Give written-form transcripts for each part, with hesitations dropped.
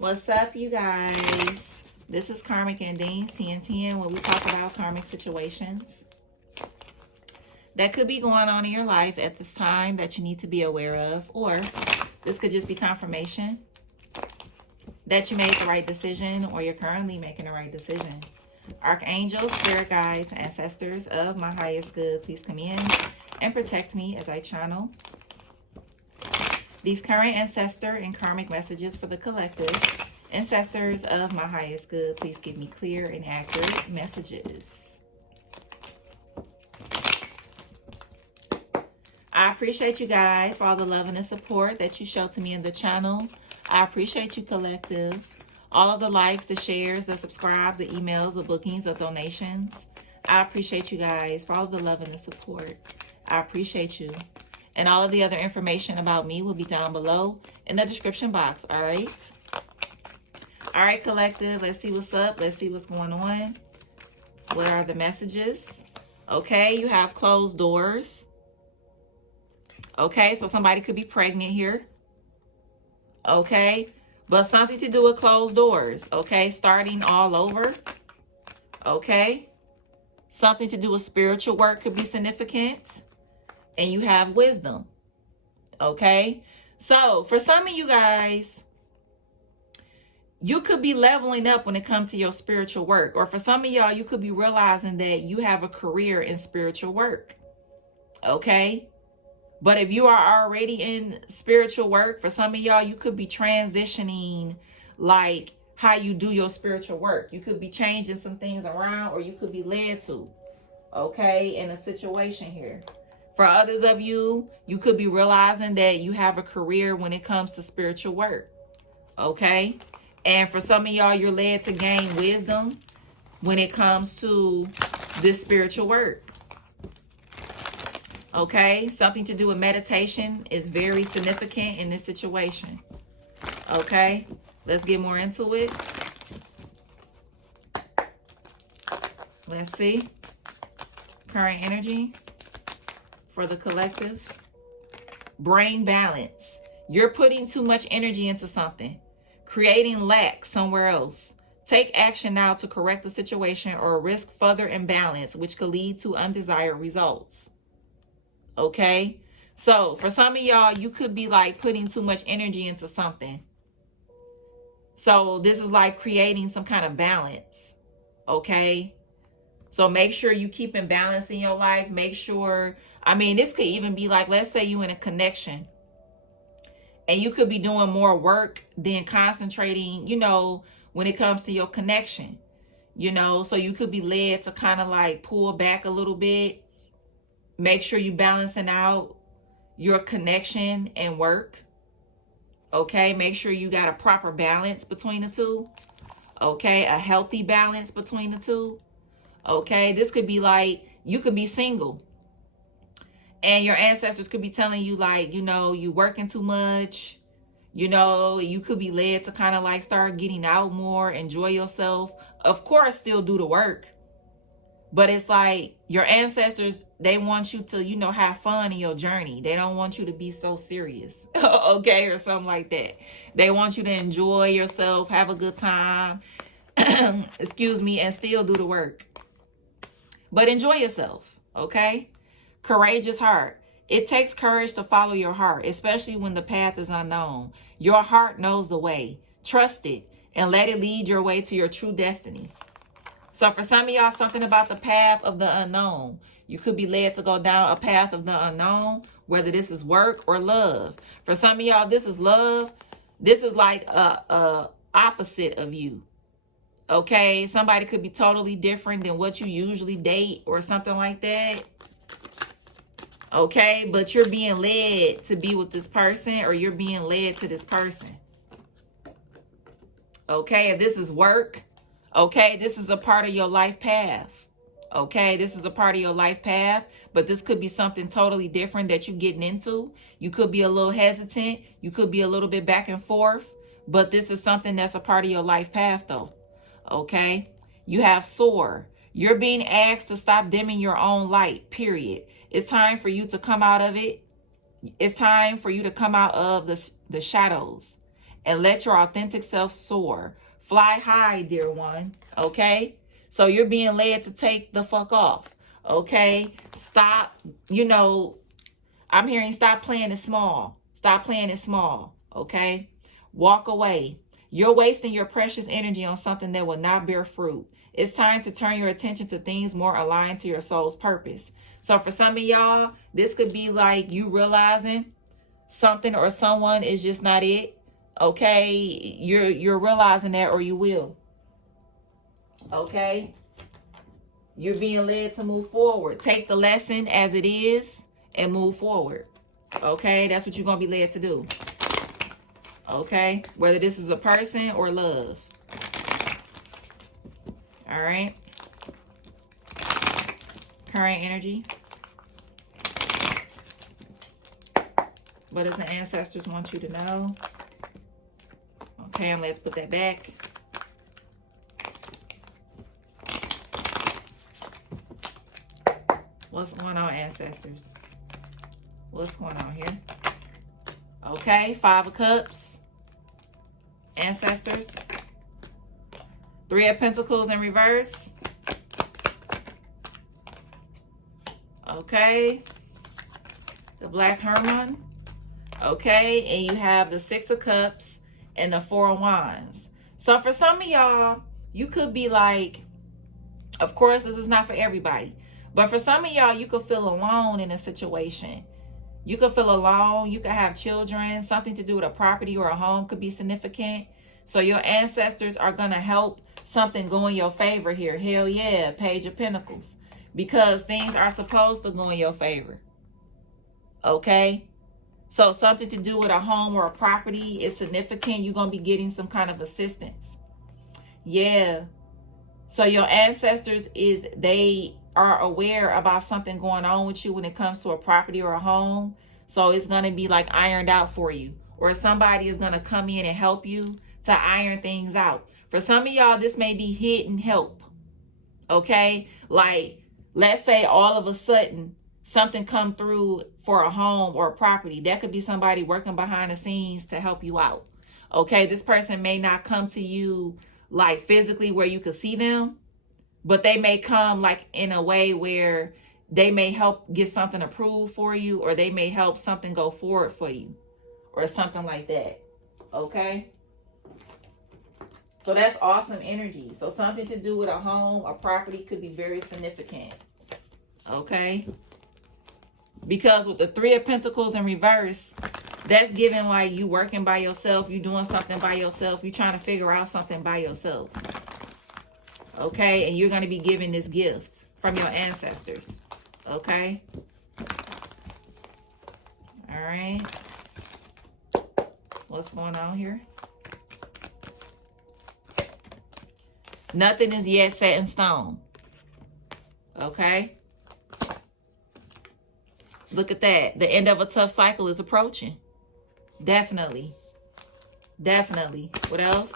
What's up, you guys? This is Karmic and Dean's 1010, where we talk about karmic situations that could be going on in your life at this time that you need to be aware of, or this could just be confirmation that you made the right decision or you're currently making the right decision. Archangels, spirit guides, ancestors of my highest good, please come in and protect me as I channel these current ancestor and karmic messages for the collective. Ancestors of my highest good, please give me clear and accurate messages. I appreciate you guys for all the love and the support that you show to me in the channel. I appreciate you, collective. All of the likes, the shares, the subscribes, the emails, the bookings, the donations. I appreciate you guys for all of the love and the support. I appreciate you. And all of the other information about me will be down below in the description box, all right? All right, collective, let's see what's up. Let's see what's going on. What are the messages? Okay, you have closed doors. Okay, so somebody could be pregnant here. Okay, but something to do with closed doors. Okay, starting all over. Okay, something to do with spiritual work could be significant. And you have wisdom. Okay, so for some of you guys, you could be leveling up when it comes to your spiritual work. Or for some of y'all, you could be realizing that you have a career in spiritual work. Okay, but if you are already in spiritual work, for some of y'all, you could be transitioning like how you do your spiritual work. You could be changing some things around, or you could be led to, okay, in a situation here. For others of you, you could be realizing that you have a career when it comes to spiritual work, okay? And for some of y'all, you're led to gain wisdom when it comes to this spiritual work. Okay, something to do with meditation is very significant in this situation. Okay, let's get more into it. Let's see. Current energy for the collective. Brain balance. You're putting too much energy into something, creating lack somewhere else. Take action now to correct the situation or risk further imbalance, which could lead to undesired results. Okay, so for some of y'all, you could be like putting too much energy into something. So this is like creating some kind of balance. Okay, so make sure you keep in balance in your life. Make sure, I mean, this could even be like, let's say you in a connection and you could be doing more work than concentrating, you know, when it comes to your connection, you know, so you could be led to kind of like pull back a little bit. Make sure you balancing out your connection and work. Okay, make sure you got a proper balance between the two. Okay, a healthy balance between the two. Okay, this could be like, you could be single and your ancestors could be telling you like, you know, you working too much. You know, you could be led to kind of like start getting out more, enjoy yourself. Of course, still do the work. But it's like your ancestors, they want you to, you know, have fun in your journey. They don't want you to be so serious, okay, or something like that. They want you to enjoy yourself, have a good time, excuse me, and still do the work. But enjoy yourself, okay? Courageous heart. It takes courage to follow your heart, especially when the path is unknown. Your heart knows the way. Trust it and let it lead your way to your true destiny. So for some of y'all, something about the path of the unknown. You could be led to go down a path of the unknown, whether this is work or love. For some of y'all, this is love. This is like a opposite of you. Okay, somebody could be totally different than what you usually date or something like that. Okay, but you're being led to be with this person, or you're being led to this person. Okay, if this is work, okay, this is a part of your life path. Okay, this is a part of your life path, but this could be something totally different that you're getting into. You could be a little hesitant. You could be a little bit back and forth, but this is something that's a part of your life path though. Okay, you have soar. You're being asked to stop dimming your own light, period. It's time for you to come out of it. It's time for you to come out of the shadows and let your authentic self soar. Fly high, dear one. Okay? So you're being led to take the fuck off. Okay? Stop, you know, I'm hearing stop playing it small. Stop playing it small. Okay? Walk away. You're wasting your precious energy on something that will not bear fruit. It's time to turn your attention to things more aligned to your soul's purpose. So for some of y'all, this could be like you realizing something or someone is just not it. Okay? You're realizing that, or you will. Okay? You're being led to move forward. Take the lesson as it is and move forward. Okay? That's what you're going to be led to do. Okay? Whether this is a person or love. All right? Current energy. What does the ancestors want you to know? Okay, and let's put that back. What's going on, ancestors? What's going on here? Okay, 5 of Cups. Ancestors. 3 of Pentacles in reverse. Okay. The Black Hermit. Okay, and you have the 6 of Cups and the 4 of Wands. So for some of y'all, you could be like, of course, this is not for everybody, but for some of y'all, you could feel alone in a situation. You could feel alone. You could have children. Something to do with a property or a home could be significant. So your ancestors are going to help something go in your favor here. Hell yeah, Page of Pentacles. Because things are supposed to go in your favor. Okay? So something to do with a home or a property is significant. You're going to be getting some kind of assistance. Yeah. So your ancestors they are aware about something going on with you when it comes to a property or a home. So it's going to be like ironed out for you. Or somebody is going to come in and help you to iron things out. For some of y'all, this may be hidden help. Okay? Like, let's say all of a sudden, something come through for a home or a property. That could be somebody working behind the scenes to help you out. Okay, this person may not come to you like physically where you could see them, but they may come like in a way where they may help get something approved for you, or they may help something go forward for you, or something like that. Okay, so that's awesome energy. So something to do with a home, a property could be very significant. Okay, because with the 3 of Pentacles in reverse, that's giving like you working by yourself, you doing something by yourself, you trying to figure out something by yourself. Okay, and you're going to be given this gift from your ancestors. Okay. All right. What's going on here? Nothing is yet set in stone. Okay. Look at that. The end of a tough cycle is approaching. Definitely. Definitely. What else?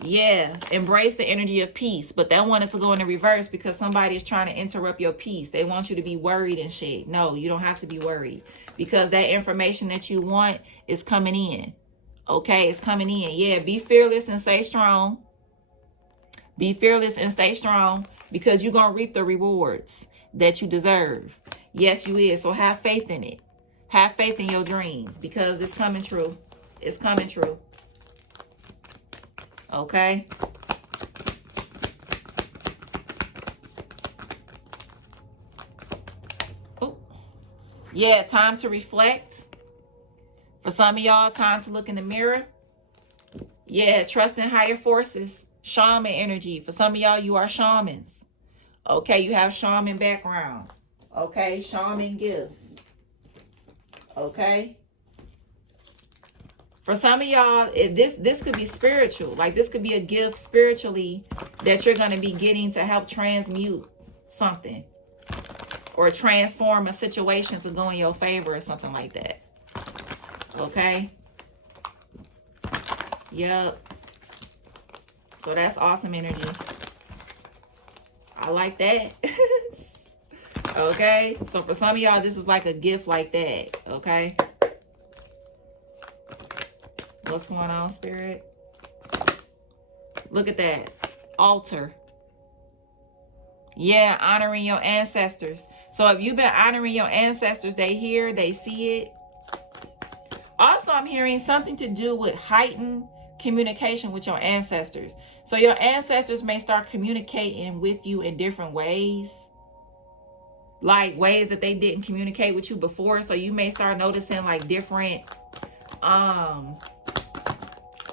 Yeah. Embrace the energy of peace. But that wanted to go in the reverse because somebody is trying to interrupt your peace. They want you to be worried and shit. No, you don't have to be worried. Because that information that you want is coming in. Okay? It's coming in. Yeah. Be fearless and stay strong. Be fearless and stay strong. Because you're going to reap the rewards that you deserve. Yes, you is. So have faith in it. Have faith in your dreams because it's coming true. It's coming true. Okay? Oh. Yeah, time to reflect. For some of y'all, time to look in the mirror. Yeah, trust in higher forces. Shaman energy. For some of y'all, you are shamans. Okay, you have shaman background. Okay, shaman gifts. Okay. For some of y'all, this could be spiritual. Like this could be a gift spiritually that you're going to be getting to help transmute something. Or transform a situation to go in your favor or something like that. Okay. Yep. So that's awesome energy. I like that. Okay. So for some of y'all, this is like a gift like that. Okay. What's going on, Spirit? Look at that. Altar. Yeah, honoring your ancestors. So if you've been honoring your ancestors, they hear, they see it. Also, I'm hearing something to do with heightened communication with your ancestors. So your ancestors may start communicating with you in different ways. Like ways that they didn't communicate with you before. So you may start noticing like different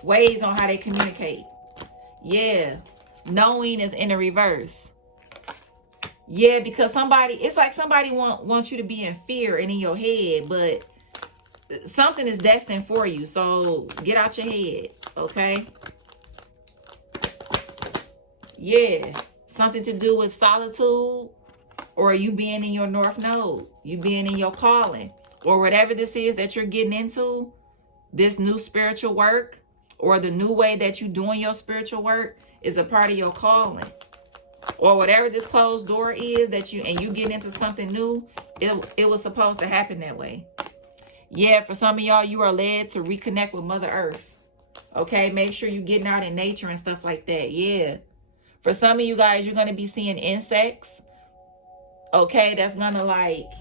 ways on how they communicate. Yeah. Knowing is in the reverse. Yeah, because it's like somebody wants you to be in fear and in your head, but something is destined for you. So get out your head, okay? Yeah. Something to do with solitude, or you being in your North Node, you being in your calling, or whatever this is that you're getting into, this new spiritual work, or the new way that you're doing your spiritual work is a part of your calling. Or whatever this closed door is that you get into something new, it was supposed to happen that way. Yeah, for some of y'all, you are led to reconnect with Mother Earth. Okay, make sure you're getting out in nature and stuff like that. Yeah. For some of you guys, you're going to be seeing insects. Okay, that's going to like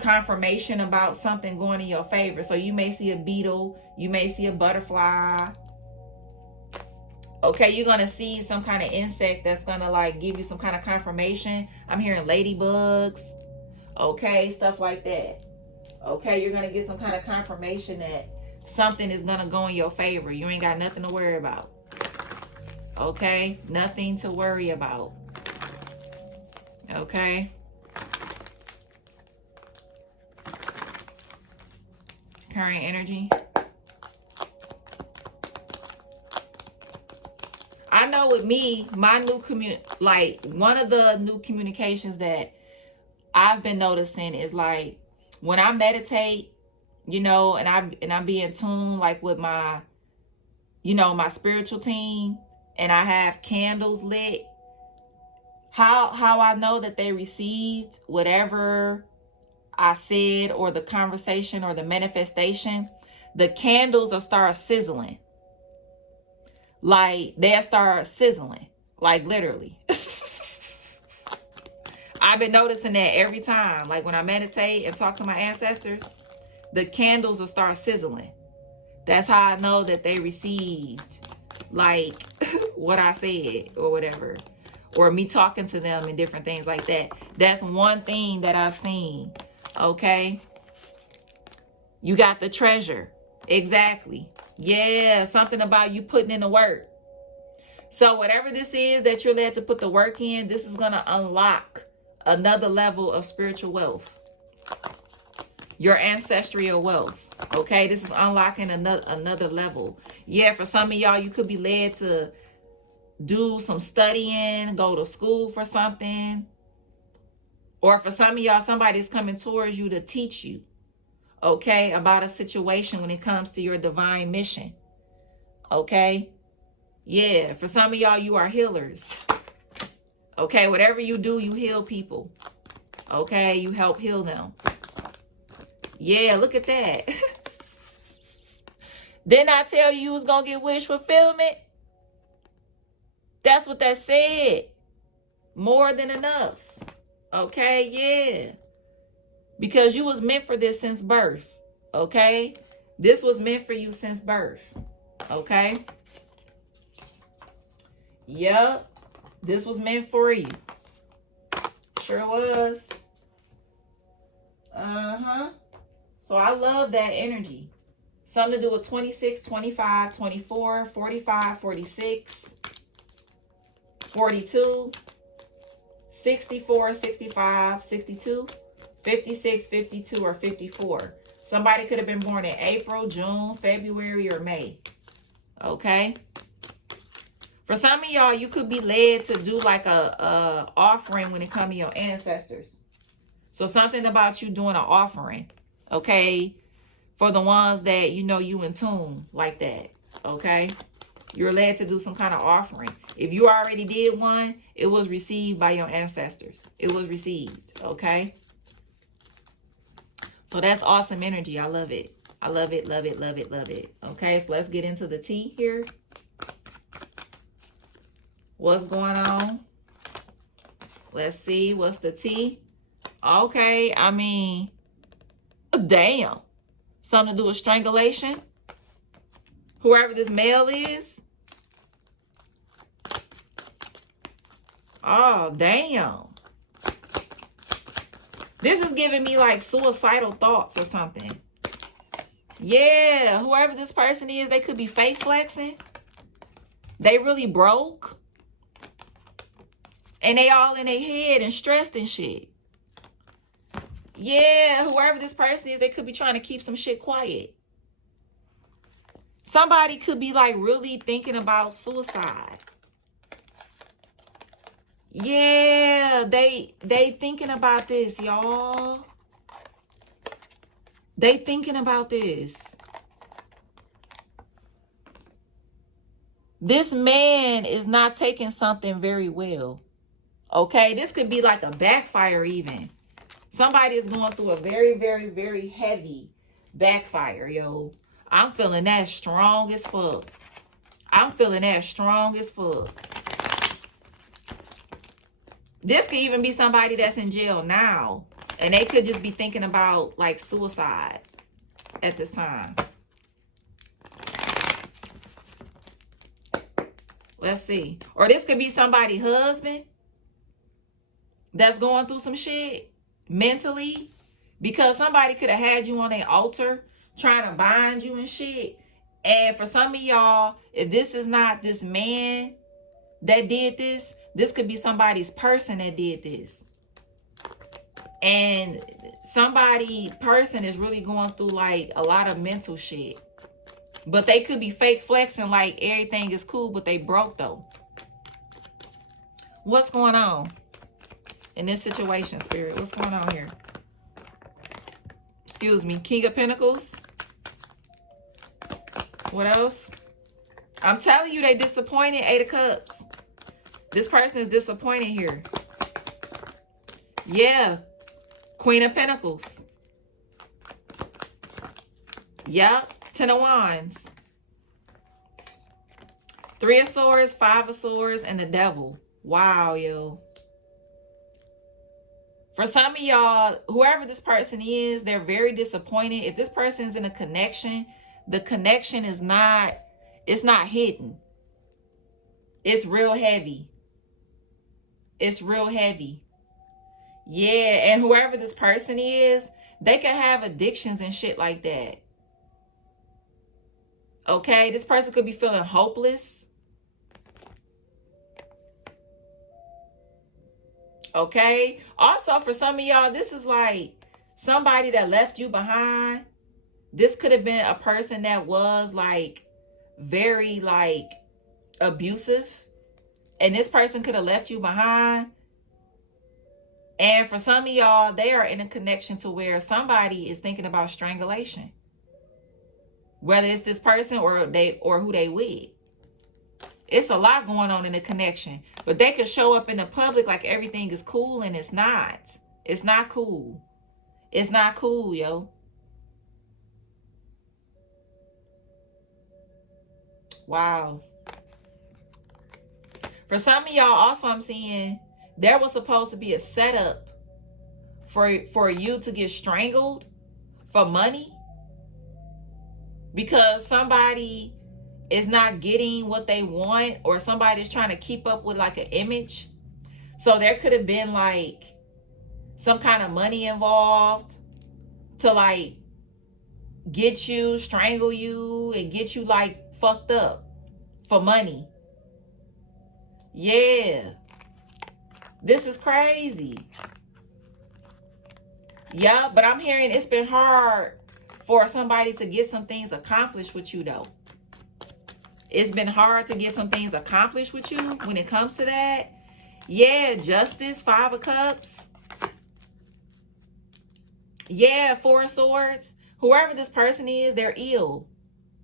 confirmation about something going in your favor. So you may see a beetle, you may see a butterfly. Okay, you're going to see some kind of insect that's going to like give you some kind of confirmation. I'm hearing ladybugs. Okay, stuff like that. Okay, you're going to get some kind of confirmation that something is going to go in your favor. You ain't got nothing to worry about. Okay, nothing to worry about. Okay. Current energy. I know with me, my new one of the new communications that I've been noticing is like when I meditate, you know, and I be in tune like with my, you know, my spiritual team, and I have candles lit. How I know that they received whatever I said, or the conversation or the manifestation, the candles will start sizzling. Like they'll start sizzling, like literally. I've been noticing that every time, like when I meditate and talk to my ancestors, the candles will start sizzling. That's how I know that they received like what I said or whatever, or me talking to them and different things like that. That's one thing that I've seen. Okay. You got the treasure. Exactly. Yeah. Something about you putting in the work. So whatever this is that you're led to put the work in, this is going to unlock another level of spiritual wealth. Your ancestral wealth. Okay. This is unlocking another level. Yeah. For some of y'all, you could be led to do some studying, go to school for something. Or for some of y'all, somebody's coming towards you to teach you, okay, about a situation when it comes to your divine mission. Okay. Yeah. For some of y'all, you are healers. Okay. Whatever you do, you heal people. Okay. You help heal them. Yeah. Look at that. Didn't I tell you was going to get wish fulfillment? That's what that said. More than enough. Okay, yeah. Because you was meant for this since birth. Okay? This was meant for you since birth. Okay? Yep. This was meant for you. Sure was. Uh-huh. So I love that energy. Something to do with 26, 25, 24, 45, 46, 42. 64, 65, 62, 56, 52, or 54. Somebody could have been born in April, June, February, or May. Okay? For some of y'all, you could be led to do like a offering when it comes to your ancestors. So something about you doing an offering. Okay? For the ones that you know you in tune like that. Okay? You're led to do some kind of offering. If you already did one, it was received by your ancestors. It was received, okay? So that's awesome energy. I love it. I love it, love it, love it, love it. Okay, so let's get into the tea here. What's going on? Let's see. What's the tea? Okay, I mean, damn. Something to do with strangulation. Whoever this male is. Oh, damn. This is giving me like suicidal thoughts or something. Yeah, whoever this person is, they could be fake flexing. They really broke. And they all in their head and stressed and shit. Yeah, whoever this person is, they could be trying to keep some shit quiet. Somebody could be like really thinking about suicide. Yeah, they thinking about this, y'all. They thinking about this. This man is not taking something very well. Okay, this could be like a backfire even. Somebody is going through a very, very, very heavy backfire, yo. I'm feeling that strong as fuck. I'm feeling that strong as fuck. This could even be somebody that's in jail now. And they could just be thinking about like suicide at this time. Let's see. Or this could be somebody's husband that's going through some shit mentally. Because somebody could have had you on their altar trying to bind you and shit. And for some of y'all, if this is not this man that did this, this could be somebody's person that did this. And person is really going through like a lot of mental shit. But they could be fake flexing like everything is cool, but they broke though. What's going on in this situation, Spirit? What's going on here? Excuse me. King of Pentacles. What else? I'm telling you, they disappointed. 8 of Cups. This person is disappointed here. Yeah. Queen of Pentacles. Yep. 10 of Wands. 3 of Swords, 5 of Swords, and the Devil. Wow, yo. For some of y'all, whoever this person is, they're very disappointed. If this person is in a connection, the connection is not, it's not hidden. It's real heavy. It's real heavy. Yeah, and whoever this person is, they can have addictions and shit like that. Okay, this person could be feeling hopeless. Okay, also for some of y'all, this is like somebody that left you behind. This could have been a person that was like very like abusive. And this person could have left you behind. And for some of y'all, they are in a connection to where somebody is thinking about strangulation. Whether it's this person or who they with. It's a lot going on in the connection. But they could show up in the public like everything is cool, and it's not. It's not cool. It's not cool, yo. Wow. For some of y'all, also I'm seeing there was supposed to be a setup for you to get strangled for money. Because somebody is not getting what they want, or somebody is trying to keep up with like an image. So there could have been like some kind of money involved to like get you, strangle you, and get you like fucked up for money. Yeah. This is crazy. Yeah, but I'm hearing it's been hard for somebody to get some things accomplished with you though. It's been hard to get some things accomplished with you when it comes to that. Yeah, Justice, 5 of Cups. Yeah, 4 of Swords. Whoever this person is, they're ill.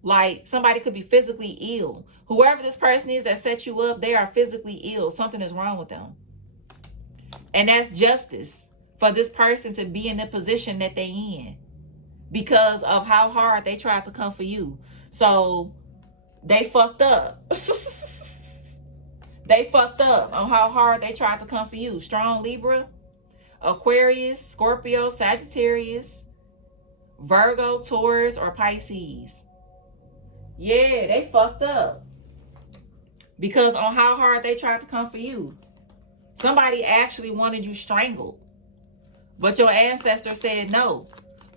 Like somebody could be physically ill. Whoever this person is that set you up, they are physically ill. Something is wrong with them. And that's justice for this person to be in the position that they in. because of how hard they tried to come for you. So they fucked up. They fucked up on how hard they tried to come for you. Strong Libra, Aquarius, Scorpio, Sagittarius, Virgo, Taurus, or Pisces. Yeah, they fucked up because on how hard they tried to come for you. Somebody actually wanted you strangled, but your ancestor said no.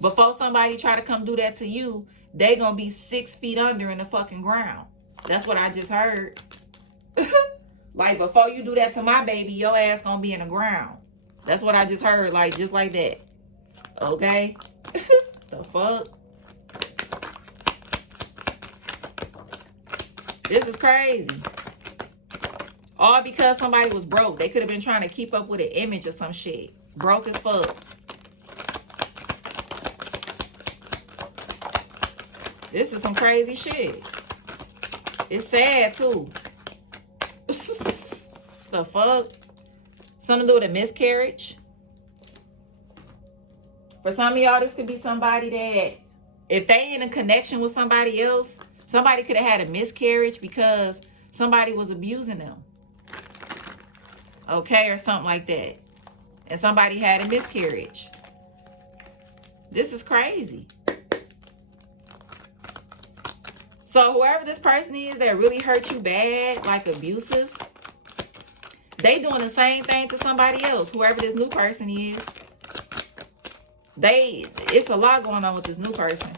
Before somebody try to come do that to you, they gonna be 6 feet under in the fucking ground. That's what I just heard. Like, before you do that to my baby, your ass gonna be in the ground. That's what I just heard, like, just like that. Okay? The fuck? This is crazy. All because somebody was broke. They could have been trying to keep up with an image or some shit. Broke as fuck. This is some crazy shit. It's sad, too. The fuck? Something to do with a miscarriage. For some of y'all, this could be somebody that, if they in a connection with somebody else, somebody could have had a miscarriage because somebody was abusing them. Okay, or something like that. And somebody had a miscarriage. This is crazy. So whoever this person is that really hurt you bad, like abusive, they doing the same thing to somebody else. Whoever this new person is, it's a lot going on with this new person.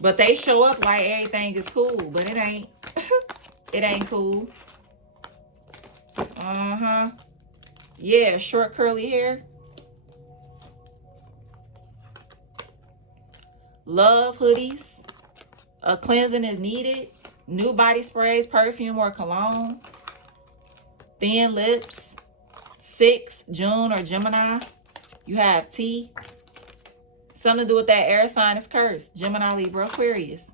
But they show up like everything is cool, but it ain't. It ain't cool. Uh-huh. Yeah, short curly hair. Love hoodies. A cleansing is needed. New body sprays, perfume, or cologne. Thin lips. 6, June or Gemini. You have T. Something to do with that air sign is cursed. Gemini, Libra, Aquarius.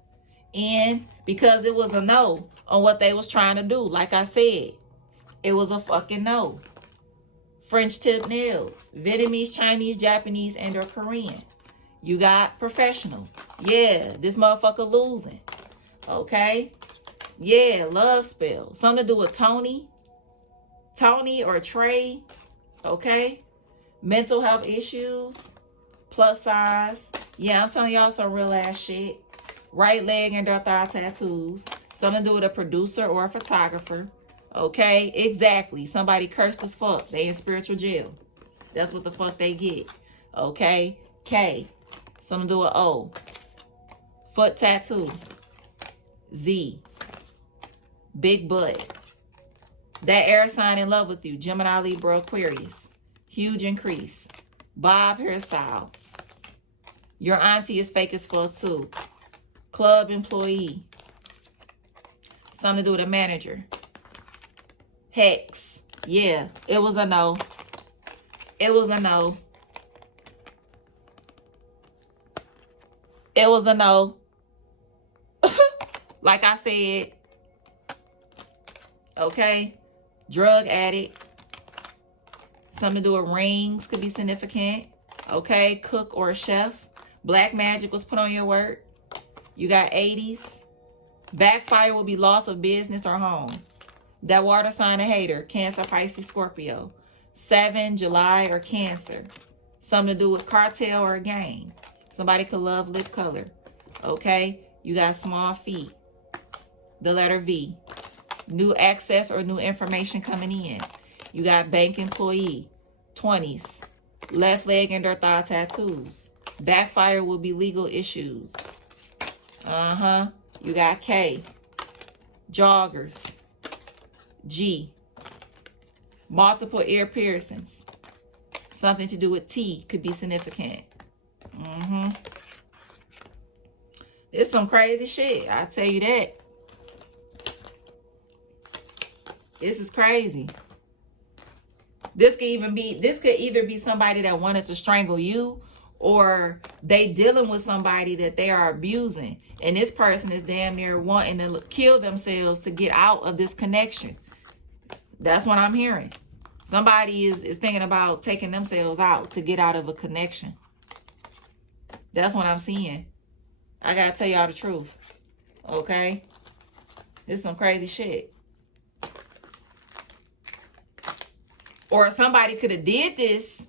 And because it was a no on what they was trying to do. Like I said, it was a fucking no. French tip nails. Vietnamese, Chinese, Japanese, and or Korean. You got professional. Yeah, this motherfucker losing. Okay? Yeah, love spell. Something to do with Tony. Tony or Trey. Okay? Mental health issues. Plus size. Yeah, I'm telling y'all some real ass shit. Right leg and their thigh tattoos. Something to do with a producer or a photographer. Okay? Exactly. Somebody cursed as fuck. They in spiritual jail. That's what the fuck they get. Okay? K. Something to do with O. Foot tattoo. Z. Big butt. That air sign in love with you. Gemini, Libra, Aquarius. Huge increase. Bob hairstyle. Your auntie is fake as fuck too. Club employee. Something to do with a manager. Hex. Yeah, it was a no. It was a no. It was a no. Like I said. Okay. Drug addict. Something to do with rings could be significant. Okay. Cook or a chef. Black magic was put on your work. You got 80s. Backfire will be loss of business or home. That water sign a hater. Cancer, Pisces, Scorpio. 7, July or Cancer. Something to do with cartel or gang. Somebody could love lip color. Okay. You got small feet. The letter V. New access or new information coming in. You got bank employee. 20s. Left leg and or thigh tattoos. Backfire will be legal issues. Uh-huh. You got K. Joggers. G. Multiple ear piercings. Something to do with T could be significant. Mm-hmm. It's some crazy shit. I tell you that. This is crazy. This could either be somebody that wanted to strangle you, or they dealing with somebody that they are abusing, and this person is damn near wanting to kill themselves to get out of this connection. That's what I'm hearing. Somebody is thinking about taking themselves out to get out of a connection. That's what I'm seeing. I gotta tell y'all the truth. Okay? This is some crazy shit. Or somebody could have did this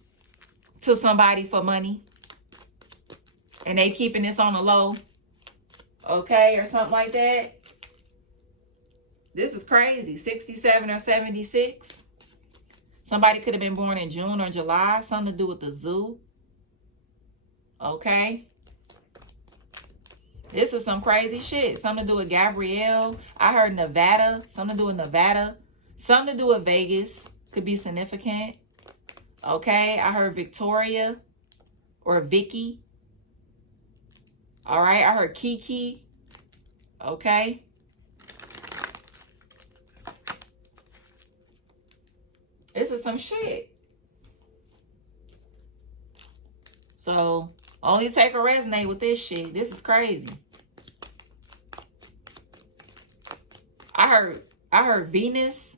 to somebody for money. And they keeping this on the low. Okay? Or something like that. This is crazy. 67 or 76. Somebody could have been born in June or July. Something to do with the zoo. Okay? This is some crazy shit. Something to do with Gabrielle. I heard Nevada. Something to do with Nevada. Something to do with Vegas. Could be significant. Okay? I heard Victoria or Vicky. All right? I heard Kiki. Okay? This is some shit. So, only take or resonate with this shit. This is crazy. I heard Venus.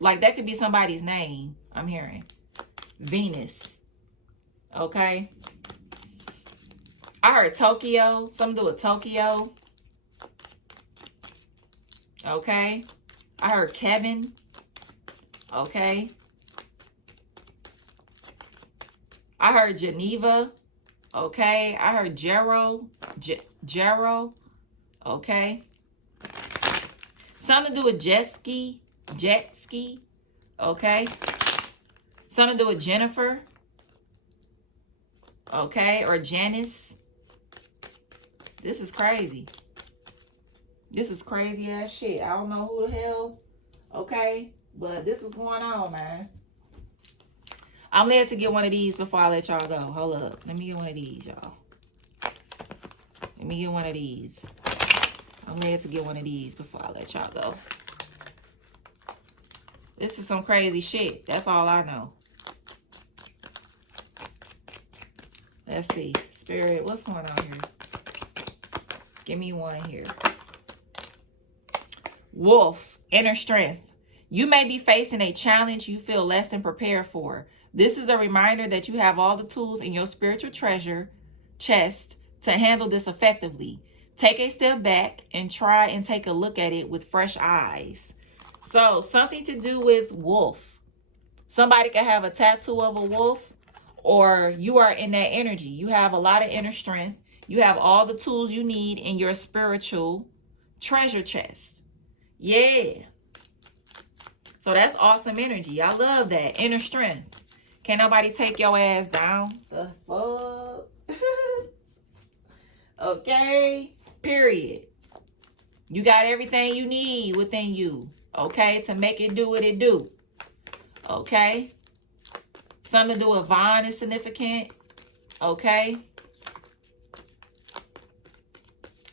Like, that could be somebody's name. I'm hearing. Venus. Okay. I heard Tokyo. Something to do with Tokyo. Okay. I heard Kevin. Okay. I heard Geneva. Okay. I heard Jero. Jero. Okay. Something to do with jet ski. Okay. Something to do with Jennifer. Okay. Or Janice. This is crazy. This is crazy ass shit. I don't know who the hell. Okay. But this is going on, man. I'm led to get one of these before I let y'all go. Hold up. Let me get one of these, y'all. Let me get one of these. I'm led to get one of these before I let y'all go. This is some crazy shit. That's all I know. Let's see. Spirit, what's going on here? Give me one here. Wolf, inner strength. You may be facing a challenge you feel less than prepared for. This is a reminder that you have all the tools in your spiritual treasure chest to handle this effectively. Take a step back and try and take a look at it with fresh eyes. So, something to do with wolf. Somebody could have a tattoo of a wolf, or you are in that energy. You have a lot of inner strength. You have all the tools you need in your spiritual treasure chest. Yeah. So that's awesome energy. I love that. Inner strength. Can't nobody take your ass down. The fuck? Okay? Period. You got everything you need within you. Okay? To make it do what it do. Okay? Something to do with Vaughn is significant. Okay?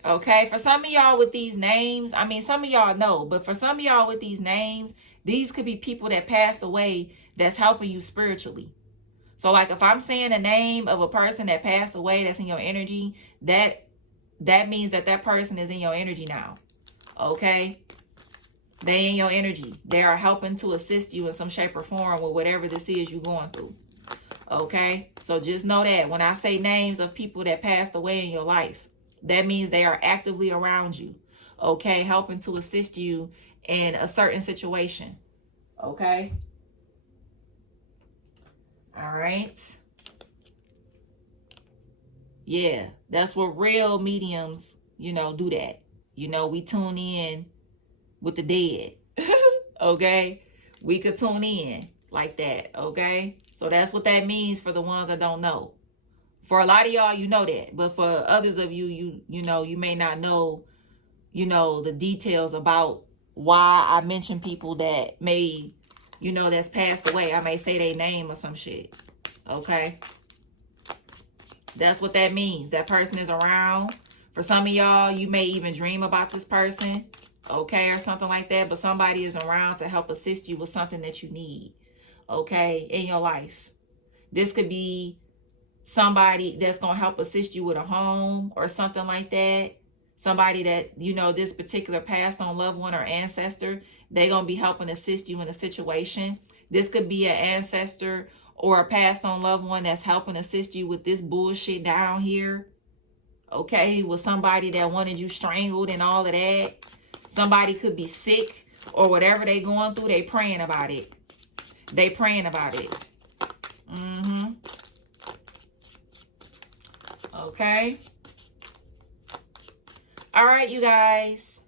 Okay? For some of y'all with these names, I mean, some of y'all know, but for some of y'all with these names, these could be people that passed away that's helping you spiritually. So, like, if I'm saying a name of a person that passed away that's in your energy, that means that that person is in your energy now. Okay? They in your energy. They are helping to assist you in some shape or form with whatever this is you're going through. Okay? So, just know that when I say names of people that passed away in your life, that means they are actively around you. Okay? Helping to assist you in a certain situation. Okay? All right. Yeah, that's what real mediums, do that. We tune in with the dead. Okay? We could tune in like that. Okay? So that's what that means for the ones that don't know. For a lot of y'all, you know that. But for others of you, you may not know, the details about why I mention people that may, that's passed away. I may say their name or some shit. Okay? That's what that means. That person is around. For some of y'all, you may even dream about this person. Okay? Or something like that. But somebody is around to help assist you with something that you need. Okay? In your life. This could be somebody that's going to help assist you with a home or something like that. Somebody that, this particular passed on loved one or ancestor, they're going to be helping assist you in a situation. This could be an ancestor or a passed on loved one that's helping assist you with this bullshit down here. Okay, with somebody that wanted you strangled and all of that. Somebody could be sick or whatever they going through. They praying about it. They praying about it. Okay. All right, you guys.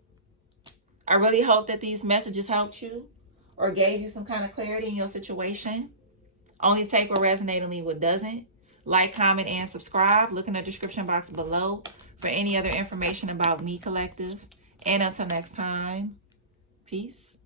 I really hope that these messages helped you or gave you some kind of clarity in your situation. Only take what resonates and leave what doesn't. Like, comment, and subscribe. Look in the description box below for any other information about me, Collective. And until next time, peace.